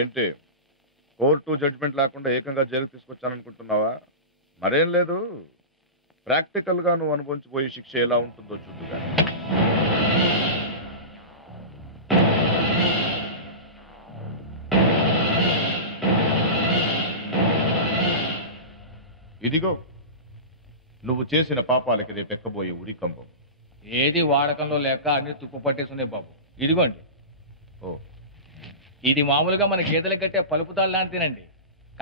ఏంటి court judgement లేకుండా ఏకంగా జైలుకి తీసుకొచ్చాననుకుంటున్నావా? మరేం లేదు, ప్రాక్టికల్ గా నువ్వు అనుభవించిపోయే శిక్ష ఎలా ఉంటుందో చూద్దుగా. ఇదిగో నువ్వు చేసిన పాపాలకి రేపు ఎక్కబోయే ఉరికంబం. ఏది వాడకంలో లేక అన్ని తుప్పు పట్టేస్తున్నాయి బాబు. ఇదిగోండి. ఓ, ఇది మామూలుగా మన గేదెలకు కట్టే పలుపుతాలు లాంటిదేనండి.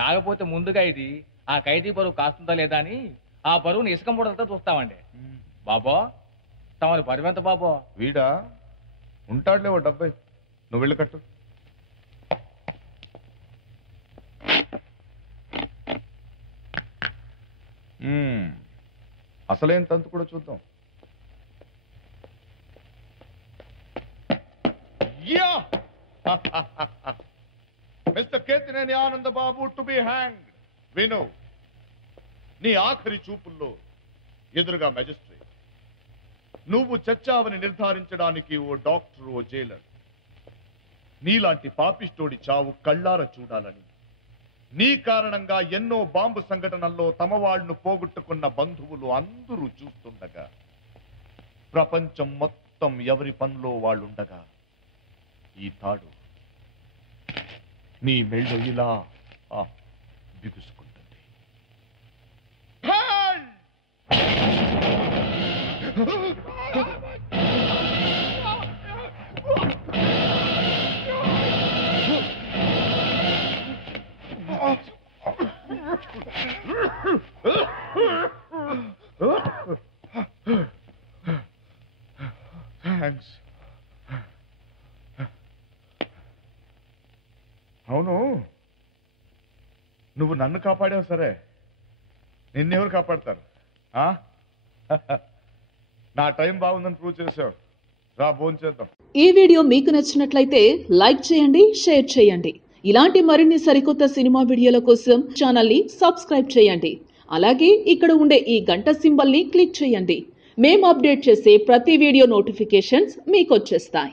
కాకపోతే ముందుగా ఇది ఆ ఖైదీ బరువు కాస్తుందా లేదా అని ఆ బరువుని ఇసుక మూడలతో చూస్తామండి. బాబో, తమరి బరువు ఎంత బాబో? వీడా ఉంటాడులే ఓ 70. నువ్వు వెళ్ళి కట్టు. అసలేం తంతు కూడా చూద్దాం. మిస్టర్ కేతినేని ఆనంద బాబు టు బి హ్యాంగ్డ్. విను, నీ ఆఖరి చూపుల్లో ఎదురుగా మెజిస్ట్రేట్. నువ్వు చచ్చావని నిర్ధారించడానికి ఓ డాక్టర్, ఓ జైలర్. నీలాంటి పాపిస్టోడి చావు కళ్ళార చూడాలని, నీ కారణంగా ఎన్నో బాంబు సంఘటనల్లో తమ వాళ్లను పోగొట్టుకున్న బంధువులు అందరూ చూస్తుండగా, ప్రపంచం మొత్తం ఎవరి పనిలో వాళ్ళుండగా, ఈ తాడు నీ మెళ్ళు ఇలా బిగుసుకుంటుంది. థ్యాంక్స్. అవును, నువ్వు నన్ను కాపాడావు సరే, నిన్నెవరు కాపాడతారు? నా టైం బాగుందని ప్రూవ్ చేసావు. రా భోంచేద్దాం. ఈ వీడియో మీకు నచ్చినట్లయితే లైక్ చేయండి, షేర్ చేయండి. ఇలాంటి మరిన్ని సరికొత్త సినిమా వీడియోల కోసం ఛానల్ ని సబ్స్క్రైబ్ చేయండి. అలాగే ఇక్కడ ఉండే ఈ గంట సింబల్ ని క్లిక్ చేయండి. మేము అప్డేట్ చేసే ప్రతి వీడియో నోటిఫికేషన్స్ మీకు వచ్చేస్తాయి.